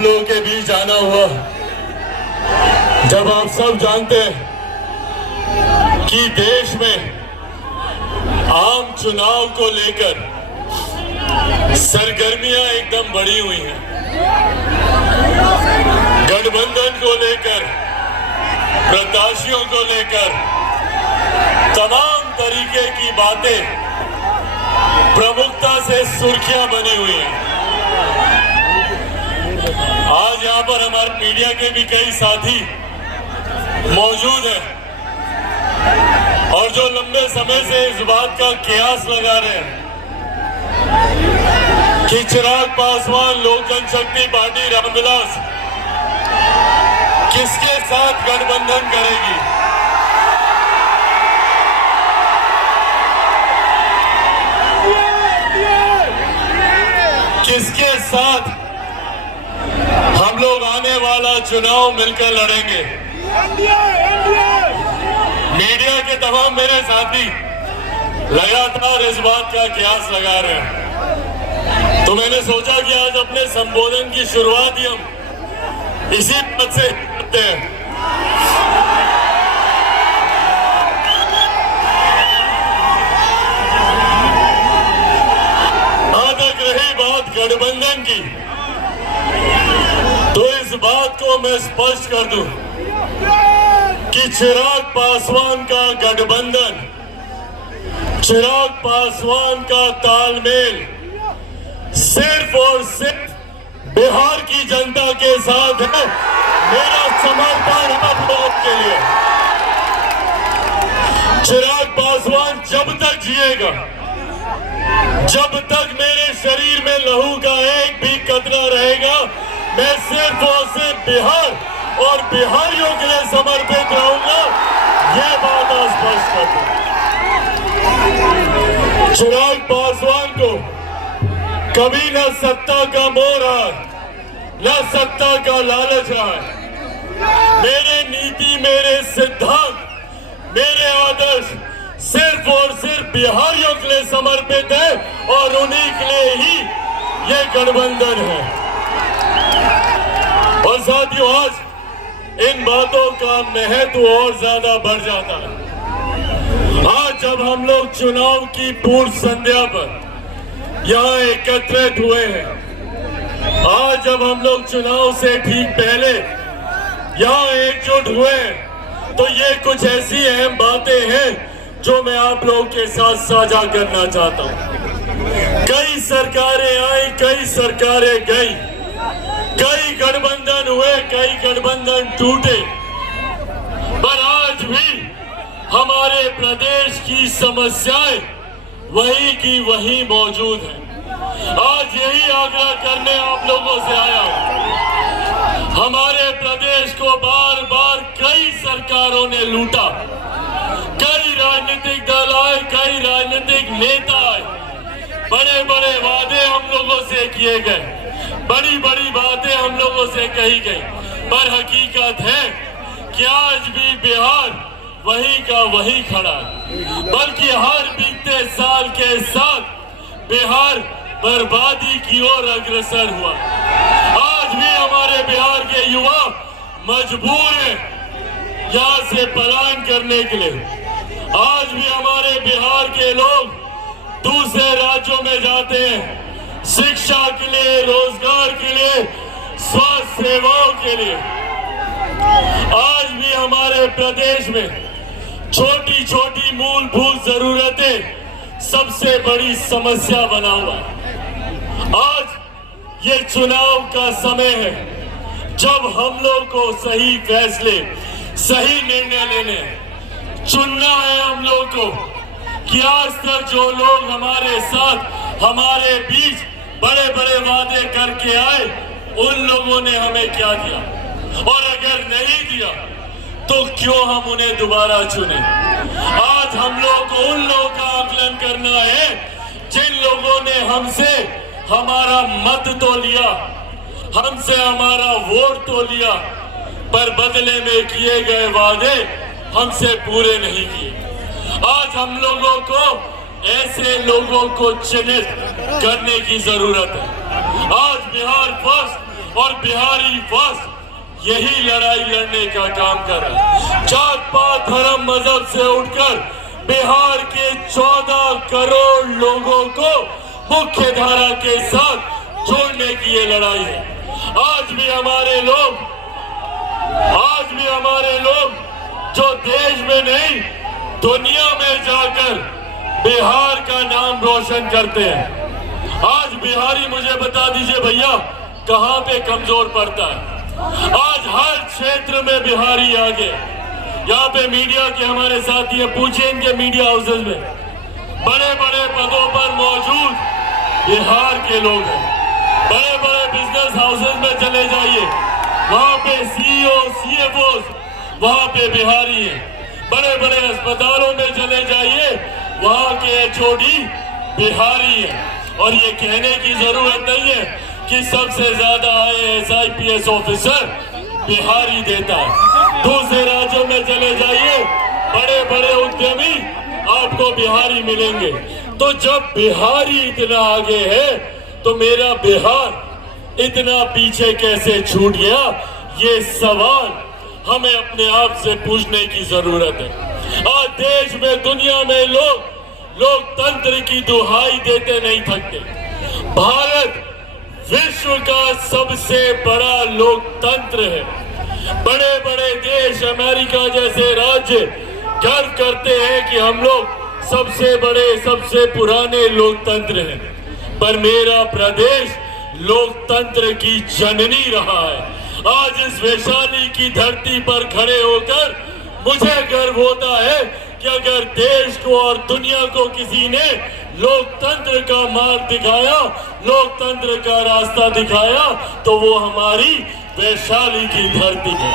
आप लोगों के बीच आना हुआ जब आप सब जानते हैं कि देश में आम चुनाव को लेकर सरगर्मियां एकदम बढ़ी हुई हैं। गठबंधन को लेकर, प्रत्याशियों को लेकर तमाम तरीके की बातें प्रमुखता से सुर्खियां बनी हुई हैं। आज यहां पर हमारे मीडिया के भी कई साथी मौजूद हैं और जो लंबे समय से इस बात का कयास लगा रहे हैं कि चिराग पासवान लोक जनशक्ति पार्टी रामविलास किसके साथ गठबंधन करेगी। किसके साथ हम लोग आने वाला चुनाव मिलकर लड़ेंगे। मीडिया के तमाम मेरे साथी लगातार इस बात का कयास लगा रहे हैं, तो मैंने सोचा कि आज अपने संबोधन की शुरुआत ही हम इसी पद से करते हैं। जहां तक रही बात गठबंधन की, तो इस बात को मैं स्पष्ट कर दूं कि चिराग पासवान का गठबंधन, चिराग पासवान का तालमेल सिर्फ और सिर्फ बिहार की जनता के साथ है। मेरा समर्पण आप लोगों के लिए। चिराग पासवान जब तक जिएगा, जब तक मेरे शरीर में लहू का एक भी कतरा रहेगा, मैं सिर्फ और सिर्फ बिहार और बिहारियों के लिए समर्पित रहूंगा। यह बात आज स्पष्ट कर दूं। चिराग पासवान को कभी न सत्ता का मोह रहा, न सत्ता का लालच रहा। मेरे नीति, मेरे सिद्धांत, मेरे आदर्श सिर्फ और सिर्फ बिहारियों के लिए समर्पित है और उन्हीं के लिए ही ये गठबंधन है। और साथियों, आज इन बातों का महत्व और ज्यादा बढ़ जाता है। आज जब हम लोग चुनाव की पूर्व संध्या पर यहाँ एकत्रित हुए हैं, आज जब हम लोग चुनाव से ठीक पहले यहाँ एकजुट हुए हैं, तो ये कुछ ऐसी अहम बातें हैं जो मैं आप लोगों के साथ साझा करना चाहता हूँ। कई सरकारें आई, कई सरकारें गई, कई गठबंधन हुए, कई गठबंधन टूटे, पर आज भी हमारे प्रदेश की समस्याएं वही की वही मौजूद है। आज यही आग्रह करने आप लोगों से आया हूं। हमारे प्रदेश को बार बार कई सरकारों ने लूटा, कई राजनीतिक दल आए, कई राजनीतिक नेता आए, बड़े बड़े वादे हम लोगों से किए गए, बड़ी बड़ी बातें हम लोगों से कही गई, पर हकीकत है कि आज भी बिहार वही का वही खड़ा है। बल्कि हर बीते साल के साथ बिहार बर्बादी की ओर अग्रसर हुआ। आज भी हमारे बिहार के युवा मजबूर हैं यहाँ से पलायन करने के लिए। आज भी हमारे बिहार के लोग दूसरे राज्यों में जाते हैं, शिक्षा के लिए, रोजगार के लिए, स्वास्थ्य सेवाओं के लिए। आज भी हमारे प्रदेश में छोटी छोटी मूलभूत जरूरतें सबसे बड़ी समस्या बना हुआ है। आज ये चुनाव का समय है जब हम लोग को सही फैसले, सही निर्णय लेने हैं। चुनना है हम लोग को कि आज तक जो लोग हमारे साथ, हमारे बीच बड़े बड़े वादे करके आए, उन लोगों ने हमें क्या दिया, और अगर नहीं दिया तो क्यों हम उन्हें दोबारा चुने। आज हम लोग को उन लोगों का आकलन करना है जिन लोगों ने हमसे हमारा मत तो लिया, हमसे हमारा वोट तो लिया, पर बदले में किए गए वादे हमसे पूरे नहीं किए। आज हम लोगों को ऐसे लोगों को चिन्हित करने की जरूरत है। आज बिहार फर्स्ट और बिहारी वस्त यही लड़ाई लड़ने का काम कर रहा है। जात पात धर्म मजहब से उठकर बिहार के 14 करोड़ लोगों को मुख्य धारा के साथ जोड़ने की ये लड़ाई है। आज भी हमारे लोग जो देश में नहीं दुनिया में जाकर बिहार का नाम रोशन करते हैं। आज बिहारी मुझे बता दीजिए भैया कहां पे कमजोर पड़ता है। आज हर क्षेत्र में बिहारी आगे। यहाँ पे मीडिया के हमारे साथी हैं, पूछिए इनके मीडिया हाउसेज में बड़े बड़े पदों पर मौजूद बिहार के लोग हैं। बड़े बड़े बिजनेस हाउसेज में चले जाइए, वहां पे सीईओ सीएफओ वहां पे बिहारी हैं। बड़े बड़े अस्पतालों में चले जाइए, वहां के एचओडी बिहारी हैं। और ये कहने की जरूरत नहीं है कि सबसे ज्यादा IAS IPS ऑफिसर बिहारी देता है। दूसरे राज्यों में चले जाइए, बड़े बड़े उद्यमी आपको बिहारी मिलेंगे। तो जब बिहारी इतना आगे है तो मेरा बिहार इतना पीछे कैसे छूट गया, ये सवाल हमें अपने आप से पूछने की जरूरत है। आज देश में दुनिया में लोकतंत्र की दुहाई देते नहीं थकते। भारत विश्व का सबसे बड़ा लोकतंत्र है। बड़े बड़े देश अमेरिका जैसे राज्य गर्व करते हैं कि हम लोग सबसे बड़े सबसे पुराने लोकतंत्र हैं, पर मेरा प्रदेश लोकतंत्र की जननी रहा है। आज इस वैशाली की धरती पर खड़े होकर मुझे गर्व होता है कि अगर देश को और दुनिया को किसी ने लोकतंत्र का मार्ग दिखाया, लोकतंत्र का रास्ता दिखाया, तो वो हमारी वैशाली की धरती है।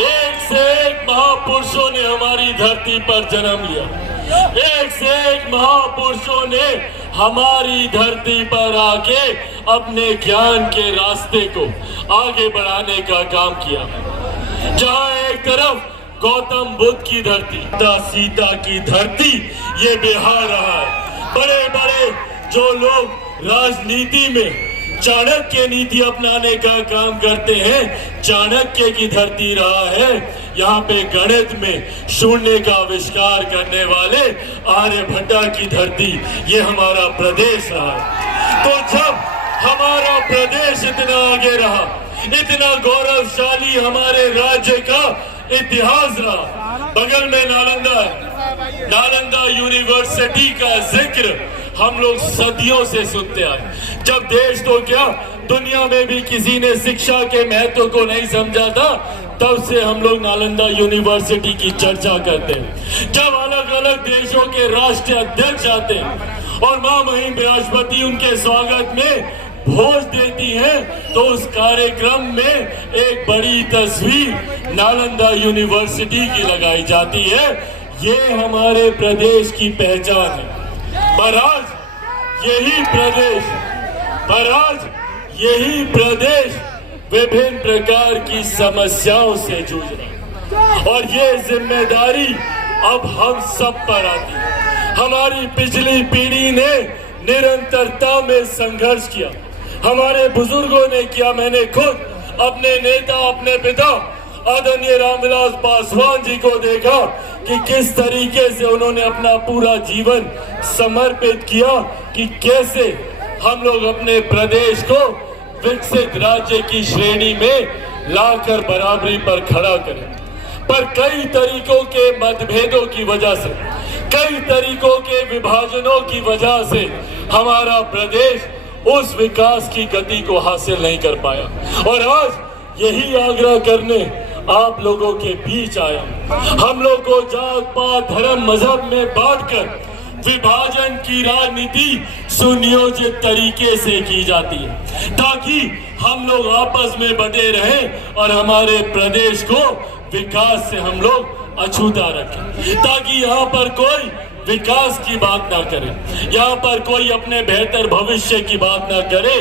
एक से एक महापुरुषों ने हमारी धरती पर जन्म लिया। एक से एक महापुरुषों ने हमारी धरती पर आके अपने ज्ञान के रास्ते को आगे बढ़ाने का काम किया। जहां एक तरफ गौतम बुद्ध की धरती, सीता की धरती, ये बिहार रहा है। बड़े बड़े जो लोग राजनीति में चाणक्य नीति अपनाने का काम करते हैं, चाणक्य की धरती रहा है। यहाँ पे गणित में शून्य का आविष्कार करने वाले आर्यभट्टा की धरती, ये हमारा प्रदेश रहा है। तो जब हमारा प्रदेश इतना आगे रहा, इतना गौरवशाली हमारे राज्य का इतिहास रहा, बगल में नालंदा है, नालंदा यूनिवर्सिटी का जिक्र हम लोग सदियों से सुनते आए। जब देश तो क्या दुनिया में भी किसी ने शिक्षा के महत्व को नहीं समझा था, तब से हम लोग नालंदा यूनिवर्सिटी की चर्चा करते हैं। जब अलग अलग देशों के राष्ट्रीय अध्यक्ष आते हैं और मां महिम राष्ट्रपति उनके स्वागत में भोज देती हैं, तो उस कार्यक्रम में एक बड़ी तस्वीर नालंदा यूनिवर्सिटी की लगाई जाती है। ये हमारे प्रदेश की पहचान है। पर आज यही प्रदेश विभिन्न प्रकार की समस्याओं से जूझ रहा है और ये जिम्मेदारी अब हम सब पर आती है। हमारी पिछली पीढ़ी ने निरंतरता में संघर्ष किया, हमारे बुजुर्गों ने किया। मैंने खुद अपने नेता, अपने पिता आदरणीय रामविलास पासवान जी को देखा कि किस तरीके से उन्होंने अपना पूरा जीवन समर्पित किया कि कैसे हम लोग अपने प्रदेश को विकसित राज्य की श्रेणी में लाकर बराबरी पर खड़ा करें। पर कई तरीकों के मतभेदों की वजह से, कई तरीकों के विभाजनों की वजह से हमारा प्रदेश उस विकास की गति को हासिल नहीं कर पाया। और आज यही आग्रह करने आप लोगों के बीच आया। हम लोग को जात पात धर्म मजहब में बांटकर विभाजन की राजनीति सुनियोजित तरीके से की जाती है ताकि हम लोग आपस में बटे रहें और हमारे प्रदेश को विकास से हम लोग अछूता रखें, ताकि यहाँ पर कोई विकास की बात ना करे, यहाँ पर कोई अपने बेहतर भविष्य की बात ना करे।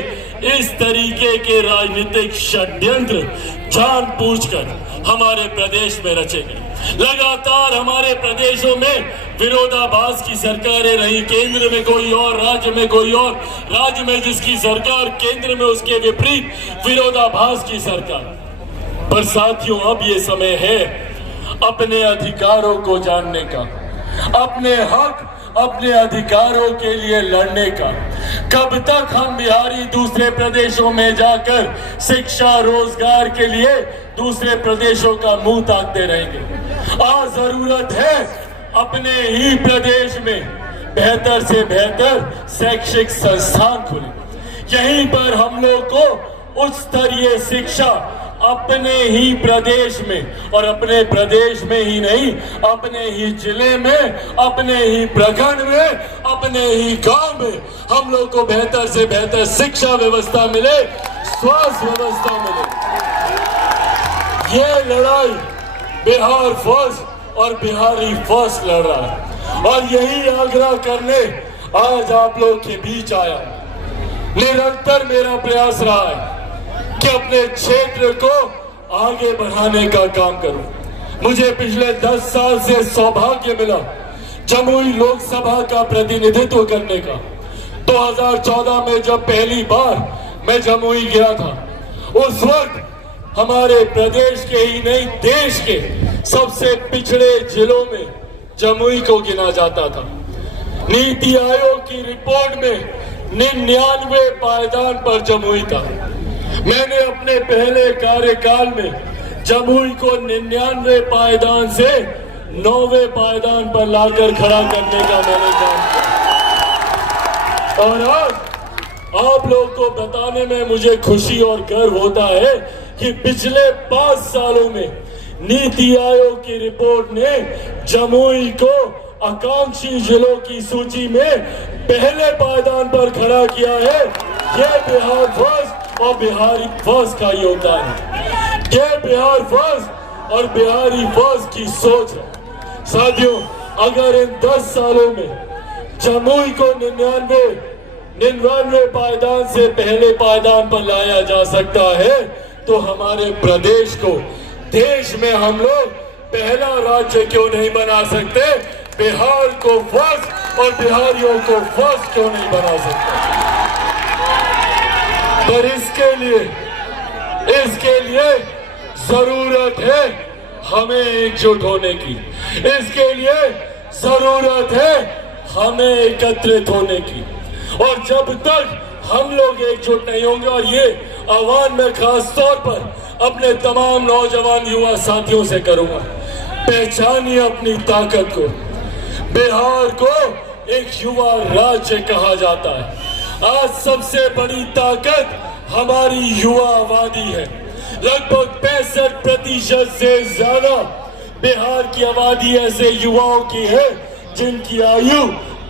इस तरीके के राजनीतिक षड्यंत्र जानबूझकर हमारे प्रदेश में रचे गए। लगातार हमारे प्रदेशों में विरोधाभास की सरकारें रही, केंद्र में कोई और, राज्य में कोई और, राज्य में जिसकी सरकार, केंद्र में उसके विपरीत विरोधाभास की सरकार। पर साथियों, अब ये समय है अपने अधिकारों को जानने का, अपने हक, अपने अधिकारों के लिए लड़ने का। कब तक हम बिहारी दूसरे प्रदेशों में जाकर शिक्षा रोजगार के लिए दूसरे प्रदेशों का मुंह ताकते रहेंगे? आज जरूरत है अपने ही प्रदेश में बेहतर से बेहतर शैक्षिक संस्थान खुले। यहीं पर हम लोग को उच्च स्तरीय शिक्षा अपने ही प्रदेश में, और अपने प्रदेश में ही नहीं, अपने ही जिले में, अपने ही प्रखंड में, अपने ही गांव में हम लोग को बेहतर से बेहतर शिक्षा व्यवस्था मिले, स्वास्थ्य व्यवस्था मिले। ये लड़ाई बिहार फर्स्ट और बिहारी फर्स्ट लड़ रहा है, और यही आग्रह करने आज आप लोग के बीच आया। निरंतर मेरा प्रयास रहा है कि अपने क्षेत्र को आगे बढ़ाने का काम करूं। मुझे पिछले 10 साल से सौभाग्य मिला जमुई लोकसभा का प्रतिनिधित्व करने का। 2014 में जब पहली बार मैं जमुई गया था, उस वक्त हमारे प्रदेश के ही नहीं, देश के सबसे पिछड़े जिलों में जमुई को गिना जाता था। नीति आयोग की रिपोर्ट में 99 पायदान पर जमुई था। मैंने अपने पहले कार्यकाल में जमुई को 99 पायदान से 9वें पायदान पर लाकर खड़ा करने का मैंने काम किया। और आज आप लोग को बताने में मुझे खुशी और गर्व होता है कि पिछले 5 सालों में नीति आयोग की रिपोर्ट ने जमुई को आकांक्षी जिलों की सूची में पहले पायदान पर खड़ा किया है। यह बिहार फर्स्ट और बिहारी फर्स्ट का योगदान है। यह बिहार फर्स्ट और बिहारी फर्स्ट की सोच है। साथियों, अगर इन 10 सालों में जमुई को 99 पायदान से पहले पायदान पर लाया जा सकता है, तो हमारे प्रदेश को देश में हम लोग पहला राज्य क्यों नहीं बना सकते? बिहार को फर्स्ट और बिहारियों को फर्स्ट क्यों नहीं बना सकते? पर इसके लिए जरूरत है हमें एकजुट होने की। इसके लिए जरूरत है हमें एकत्रित होने की। और जब तक हम लोग एकजुट नहीं होंगे, और ये आह्वान मैं खास तौर पर अपने तमाम नौजवान युवा साथियों से करूंगा, पहचानिए अपनी ताकत को। बिहार को एक युवा राज्य कहा जाता है। आज सबसे बड़ी ताकत हमारी युवा आबादी है। लगभग 65% से ज्यादा बिहार की आबादी ऐसे युवाओं की है जिनकी आयु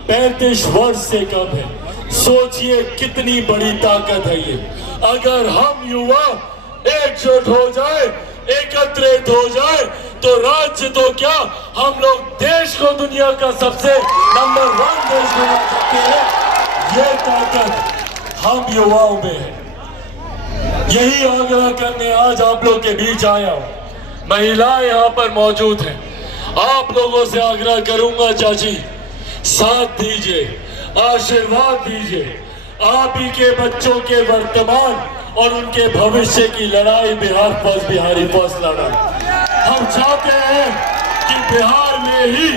35 वर्ष से कम है। सोचिए कितनी बड़ी ताकत है ये। अगर हम युवा एकजुट हो जाए, एकत्रित हो जाए, तो राज्य तो क्या, हम लोग देश को दुनिया का सबसे नंबर 1 देश बना सकते हैं। ये ताकत हम युवाओं में है। यही आग्रह करने आज आप लोग के बीच आया हूं। महिलाएं यहाँ पर मौजूद हैं। आप लोगों से आग्रह करूंगा, चाची साथ दीजिए, आशीर्वाद दीजिए। आप ही के बच्चों के वर्तमान और उनके भविष्य की लड़ाई बिहार फर्स्ट बिहारी फर्स्ट लड़ा। हम चाहते हैं कि बिहार में ही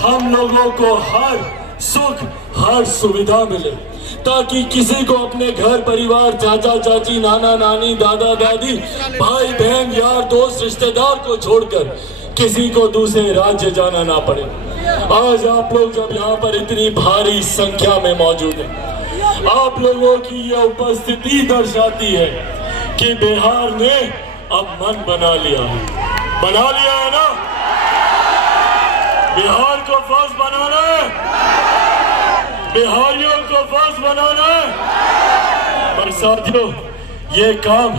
हम लोगों को हर सुख, हर सुविधा मिले, ताकि किसी को अपने घर परिवार, चाचा चाची, नाना नानी, दादा दादी, भाई बहन, यार दोस्त, रिश्तेदार को छोड़कर किसी को दूसरे राज्य जाना ना पड़े। आज आप लोग जब यहाँ पर इतनी भारी संख्या में मौजूद हैं, आप लोगों की यह उपस्थिति दर्शाती है कि बिहार ने अब मन बना लिया है ना। बिहार को फर्स्ट बनाना है, बिहारियों को फर्स्ट बनाना है। पर साथियों, ये काम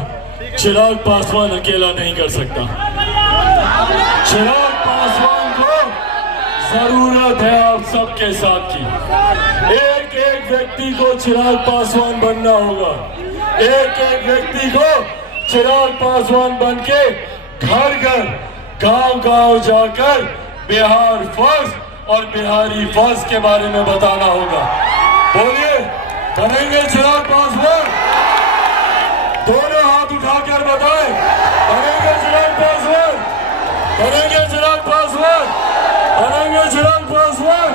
चिराग पासवान अकेला नहीं कर सकता। चिराग पासवान को जरूरत है आप सबके साथ की। एक एक व्यक्ति को चिराग पासवान बनना होगा। एक एक व्यक्ति को चिराग पासवान बनके घर घर, गांव-गांव जाकर बिहार फर्स्ट और बिहारी फर्स्ट के बारे में बताना होगा। बोलिए, करेंगे चिराग पासवान? दोनों हाथ उठाकर बताएं, करेंगे चिराग पासवान? करेंगे चिराग पासवान? करेंगे चिराग पासवान?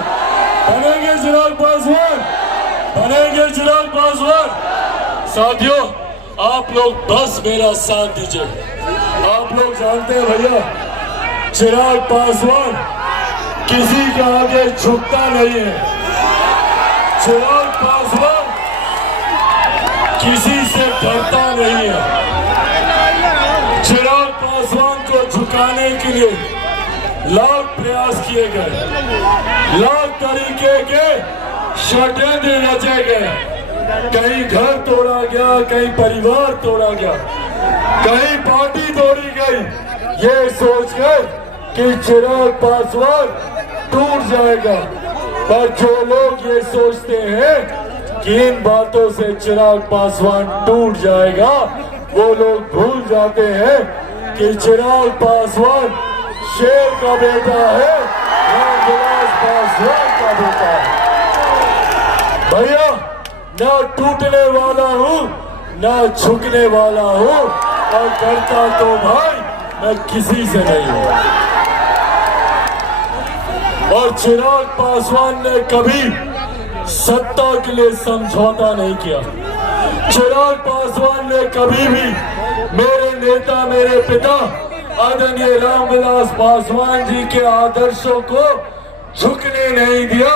करेंगे चिराग पासवान? करेंगे चिराग पासवान? साथियों, आप लोग बस मेरा साथ दीजिए। आप लोग जानते हैं भैया, चिराग पासवान किसी के आगे झुकता नहीं है। चिराग पासवान किसी से डरता नहीं है। चिराग पासवान को झुकाने के लिए लाख प्रयास किए गए, लाख तरीके के षड्यंत्र रचे गए। कहीं घर तोड़ा गया, कहीं परिवार तोड़ा गया, कहीं पार्टी तोड़ी गई, ये सोचकर कि चिराग पासवान टूट जाएगा। पर जो लोग ये सोचते हैं कि इन बातों से चिराग पासवान टूट जाएगा, वो लोग भूल जाते हैं कि चिराग पासवान शेर का बेटा है, रामविलास पासवान का बेटा है। भैया, ना टूटने वाला हूँ, ना झुकने वाला हूँ, और डरता तो भाई मैं किसी से नहीं हूँ। और चिराग पासवान ने कभी सत्ता के लिए समझौता नहीं किया। चिराग पासवान ने कभी भी मेरे नेता, मेरे पिता आदरणीय रामविलास पासवान जी के आदर्शों को झुकने नहीं दिया।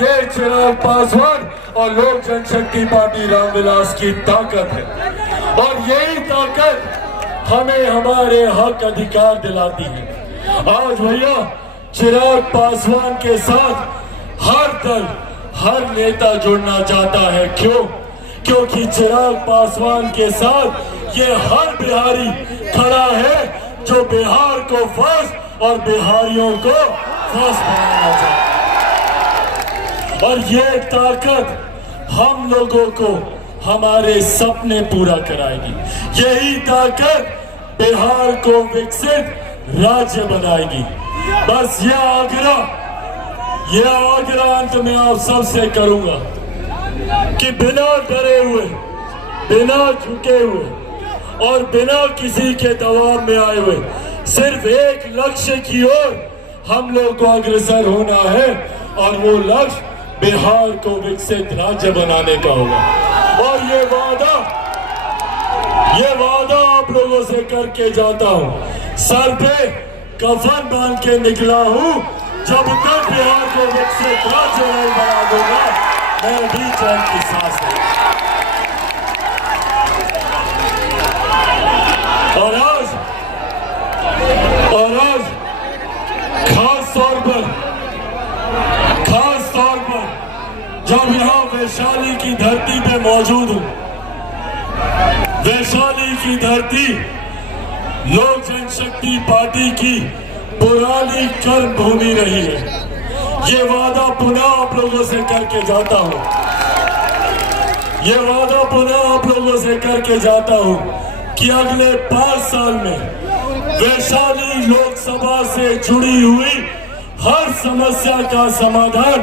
ये चिराग पासवान और लोक जनशक्ति पार्टी रामविलास की ताकत है, और यही ताकत हमें हमारे हक अधिकार दिलाती है। आज भैया, चिराग पासवान के साथ हर दल, हर नेता जुड़ना चाहता है। क्यों? क्योंकि चिराग पासवान के साथ ये हर बिहारी खड़ा है जो बिहार को फर्स्ट और बिहारियों को फर्स्ट बनाना चाहता है। और ये ताकत हम लोगों को हमारे सपने पूरा कराएगी। यही ताकत बिहार को विकसित राज्य बनाएगी। बस ये आग्रह अंत में आप सबसे करूंगा कि बिना डरे हुए, बिना झुके हुए और बिना किसी के दबाव में आए हुए सिर्फ एक लक्ष्य की ओर हम लोग को अग्रसर होना है, और वो लक्ष्य बिहार को विकसित राज्य बनाने का होगा। और ये वादा आप लोगों से करके जाता हूँ। सर पे कफन बांध के निकला हूँ, जब तक बिहार को विकसित राज्य नहीं बना दूंगा, मैं भी चैन की सांस नहीं। और आज खास तौर पर जब यहाँ वैशाली की धरती पे मौजूद हूँ, वैशाली की धरती लोक जनशक्ति पार्टी की पुरानी कर्म भूमि रही है। ये वादा पुनः आप लोगों से करके जाता हूँ, ये वादा पुनः आप लोगों से करके जाता हूँ कि अगले 5 साल में वैशाली लोकसभा से जुड़ी हुई हर समस्या का समाधान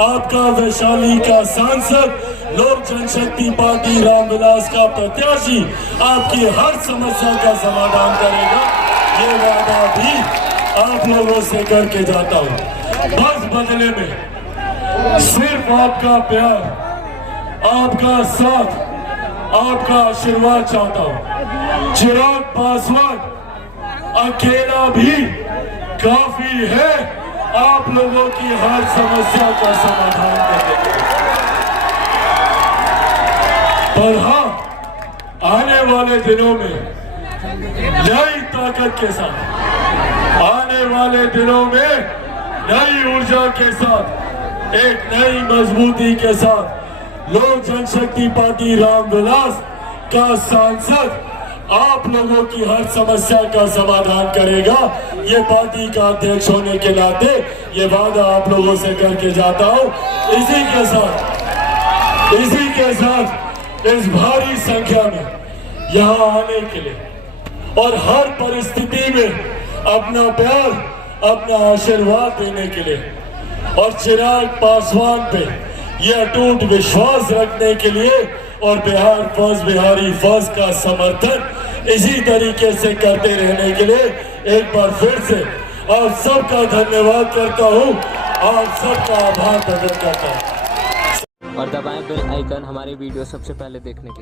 आपका वैशाली का सांसद, लोक जनशक्ति पार्टी रामविलास का प्रत्याशी आपकी हर समस्या का समाधान करेगा। ये वादा भी आप लोगों से करके जाता हूँ। बस बदले में सिर्फ आपका प्यार, आपका साथ, आपका आशीर्वाद चाहता हूँ। चिराग पासवान अकेला भी काफी है आप लोगों की हर समस्या का समाधान करने के लिए। पर हाँ, आने वाले दिनों में नई ताकत के साथ, आने वाले दिनों में नई ऊर्जा के साथ, एक नई मजबूती के साथ लोक जनशक्ति पार्टी रामविलास का सांसद आप लोगों की हर समस्या का समाधान करेगा। ये पार्टी का अध्यक्ष होने के नाते ये वादा आप लोगों से करके जाता हूँ। इसी के साथ इस भारी संख्या में यहाँ आने के लिए और हर परिस्थिति में अपना प्यार, अपना आशीर्वाद देने के लिए और चिराग पासवान पे यह अटूट विश्वास रखने के लिए और बिहार फर्स्ट, बिहारी फर्स्ट का समर्थन इसी तरीके से करते रहने के लिए एक बार फिर से आप सबका धन्यवाद करता हूं, आप सबका आभार प्रकट करता हूं। और दबाएं बेल आइकन हमारी वीडियो सबसे पहले देखने के लिए।